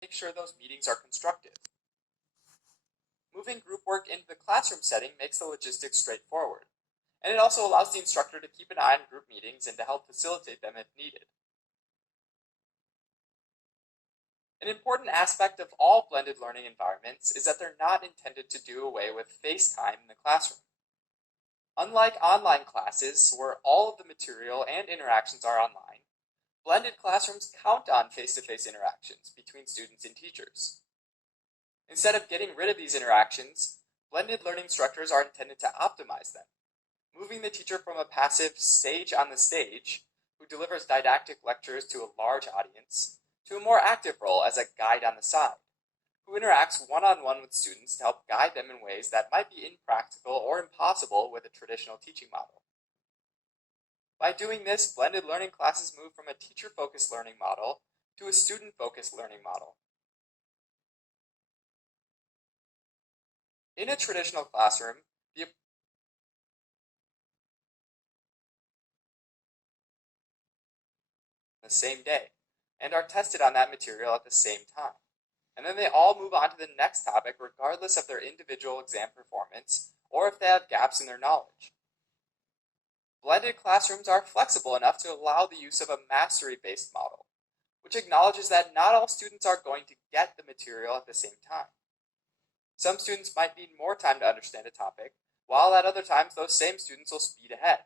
make sure those meetings are constructive. Moving group work into the classroom setting makes the logistics straightforward, and it also allows the instructor to keep an eye on group meetings and to help facilitate them if needed. An important aspect of all blended learning environments is that they're not intended to do away with face time in the classroom. Unlike online classes, where all of the material and interactions are online, blended classrooms count on face-to-face interactions between students and teachers. Instead of getting rid of these interactions, blended learning structures are intended to optimize them, moving the teacher from a passive sage on the stage who delivers didactic lectures to a large audience to a more active role as a guide on the side, who interacts one-on-one with students to help guide them in ways that might be impractical or impossible with a traditional teaching model. By doing this, blended learning classes move from a teacher-focused learning model to a student-focused learning model. In a traditional classroom, the same day, and are tested on that material at the same time. And then they all move on to the next topic regardless of their individual exam performance or if they have gaps in their knowledge. Blended classrooms are flexible enough to allow the use of a mastery-based model, which acknowledges that not all students are going to get the material at the same time. Some students might need more time to understand a topic, while at other times those same students will speed ahead.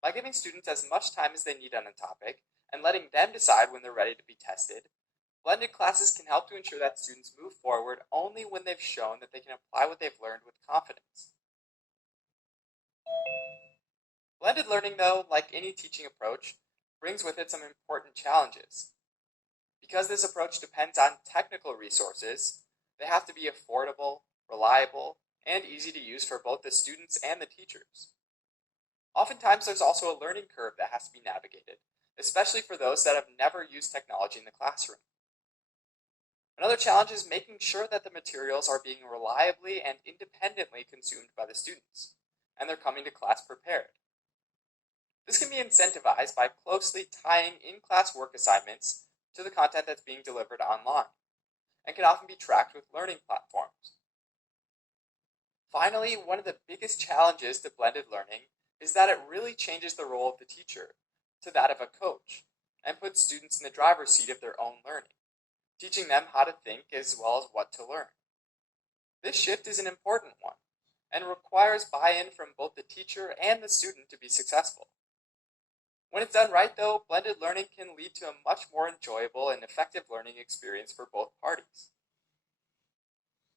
By giving students as much time as they need on a topic, and letting them decide when they're ready to be tested, blended classes can help to ensure that students move forward only when they've shown that they can apply what they've learned with confidence. Blended learning, though, like any teaching approach, brings with it some important challenges. Because this approach depends on technical resources, they have to be affordable, reliable, and easy to use for both the students and the teachers. Oftentimes, there's also a learning curve that has to be navigated, especially for those that have never used technology in the classroom. Another challenge is making sure that the materials are being reliably and independently consumed by the students, and they're coming to class prepared. This can be incentivized by closely tying in-class work assignments to the content that's being delivered online, and can often be tracked with learning platforms. Finally, one of the biggest challenges to blended learning is that it really changes the role of the teacher to that of a coach, and puts students in the driver's seat of their own learning, teaching them how to think as well as what to learn. This shift is an important one, and requires buy-in from both the teacher and the student to be successful. When it's done right, though, blended learning can lead to a much more enjoyable and effective learning experience for both parties.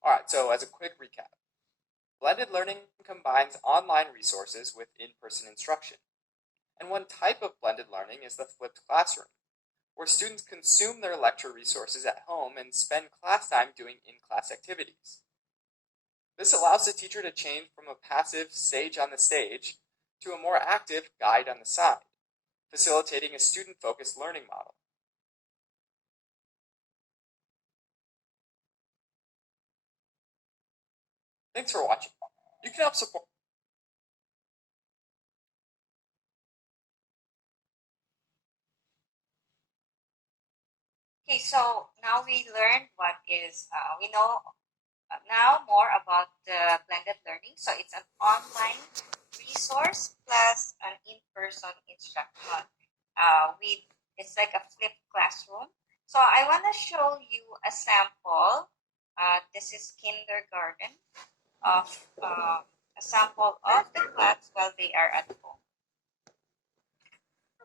Alright, so as a quick recap, blended learning combines online resources with in-person instruction. And one type of blended learning is the flipped classroom, where students consume their lecture resources at home and spend class time doing in-class activities. This allows the teacher to change from a passive sage on the stage to a more active guide on the side, facilitating a student-focused learning model. Thanks for watching. You can help support. Okay, so now we learned we know now more about the blended learning. So it's an online resource plus an in-person instruction. It's like a flipped classroom. So I want to show you a sample. This is kindergarten of a sample of the class while they are at home.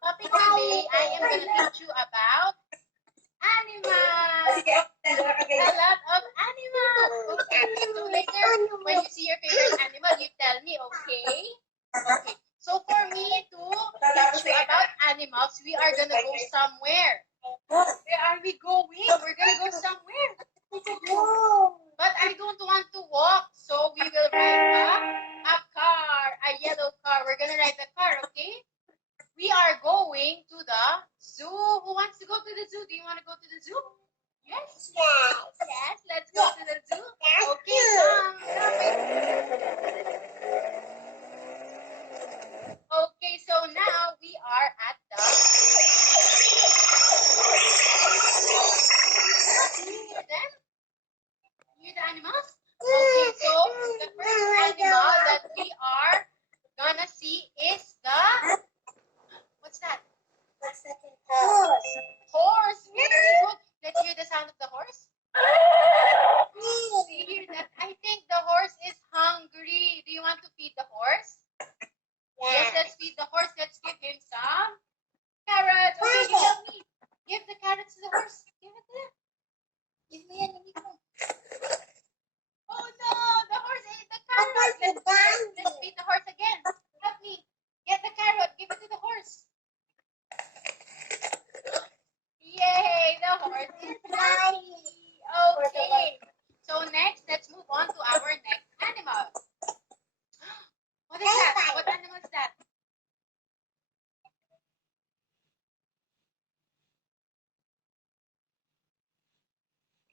Topic today, I am going to teach you about animals. A lot of animals. Okay, so later when you see your favorite animal, you tell me, okay? Okay. So for me to teach you about animals, we are going to go somewhere. Where are we going? We're going to go somewhere. But I don't want to walk, so we will ride a car, a yellow car. We're going to ride the car, okay? We are going to the zoo. Who wants to go to the zoo? Do you want to go to the zoo? Yes? Yes, let's go to the zoo. Okay, okay, so now we are at the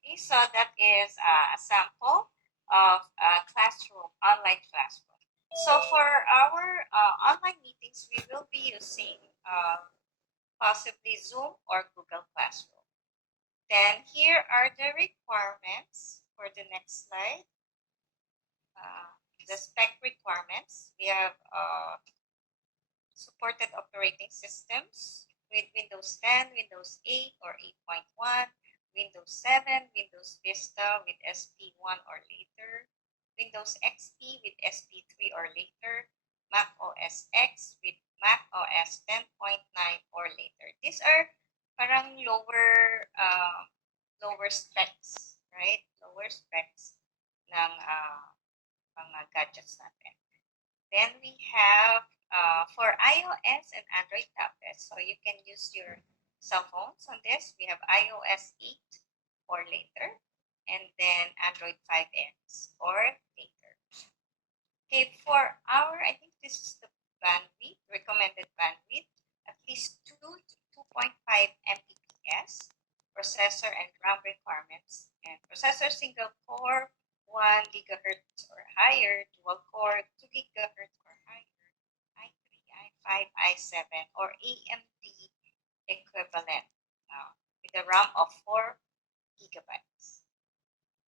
Okay, so that is a sample of a classroom, online classroom. So for our online meetings, we will be using possibly Zoom or Google Classroom. Then here are the requirements for the next slide. The spec requirements. We have supported operating systems with Windows 10, Windows 8 or 8.1, Windows 7, Windows Vista with SP1 or later, Windows XP with SP3 or later, Mac OS X with Mac OS 10.9 or later. These are parang lower specs, right? Lower specs ng mga gadgets natin. Then we have for iOS and Android tablets, so you can use your cell phones on this. We have iOS 8 or later, and then Android 5X or later. Okay, for our, I think this is the bandwidth, recommended bandwidth, at least 2 to 2.5 Mbps, processor and RAM requirements, and processor single core, 1 gigahertz or higher, dual core, 2 gigahertz or higher, i3, i5, i7, or AMD equivalent with a RAM of 4 gigabytes.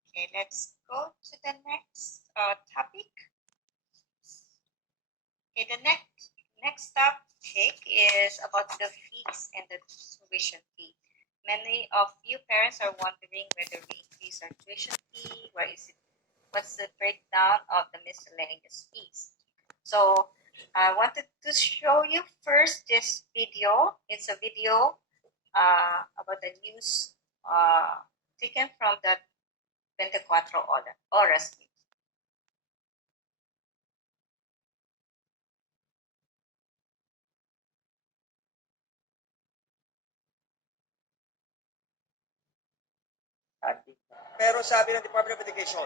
Okay, let's go to the next topic. Okay, the next topic is about the fees and the tuition fee. Many of you parents are wondering whether we increase our tuition fee, what's the breakdown of the miscellaneous fees. So I wanted to show you first this video. It's a video about the news taken from the 24 Horas news. Pero sabi ng Department of Education,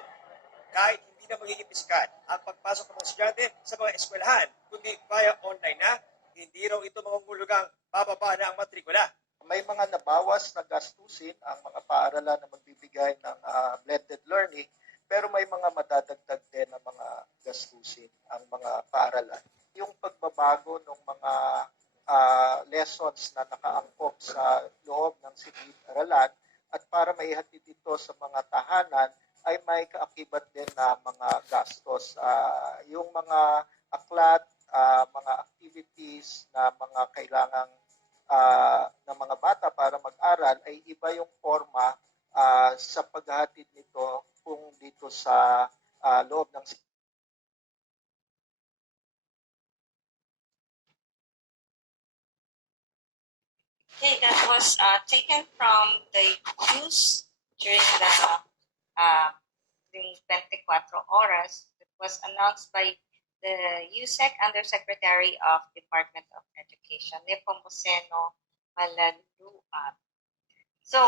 kahit hindi na magiging pisikal ang pagpasok ng mga estudyante sa mga eskwelahan, kundi via online na, hindi raw ito mangungulugang bababa na ang matrikula. May mga nabawas na gastusin ang mga paaralan na magbibigay ng blended learning, pero may mga madadagdag din na mga gastusin ang mga paaralan. Yung pagbabago ng mga lessons na nakaangkop sa loob ng silid-aralan at para maihatid ito sa mga tahanan ay may kaakibat din na mga gastos. Yung mga aklat, mga activities na mga kailangang ng mga bata para mag-aral ay iba yung forma sa paghahatid nito kung dito sa loob ng Okay, that was taken from the news during the 24 Horas. It was announced by the USEC Undersecretary of Department of Education, Nepomuceno Malaluan. So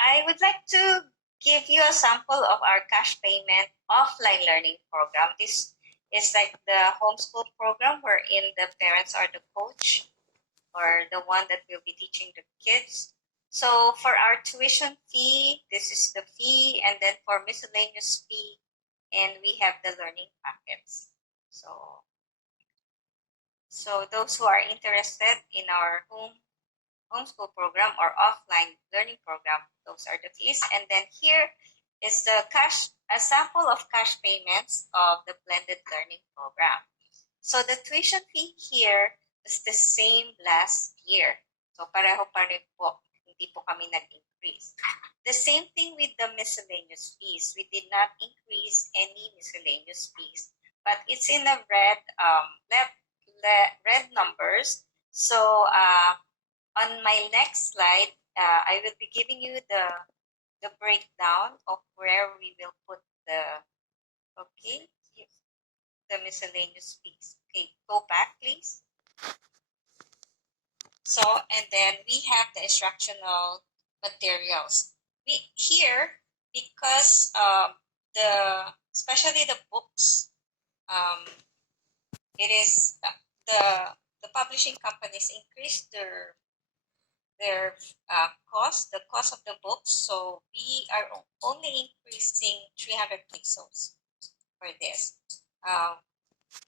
I would like to give you a sample of our cash payment offline learning program. This is like the homeschool program wherein the parents are the coach or the one that will be teaching the kids. So for our tuition fee, this is the fee, and then for miscellaneous fee, and we have the learning packets. So those who are interested in our homeschool program or offline learning program, those are the fees. And then here is a sample of cash payments of the blended learning program. So the tuition fee here is the same last year. So pareho pa rin po, hindi po kami nag-increase. The same thing with the miscellaneous fees. We did not increase any miscellaneous fees, but it's in a red numbers. So on my next slide, I will be giving you the breakdown of where we will put the miscellaneous fees. Okay, go back please. So, and then we have the instructional materials. Here, because especially the books, it is the publishing companies increased their their cost, the cost of the books. So we are only increasing 300 pesos for this.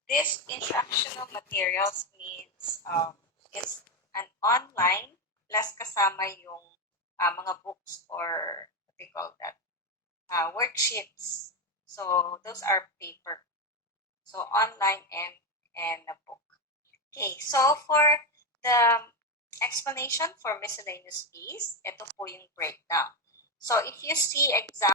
This instructional materials means it's an online plus kasama yung mga books or what they call that, worksheets. So those are paper. So online and a book. Okay, so for the explanation for miscellaneous fees, ito po yung breakdown. So if you see example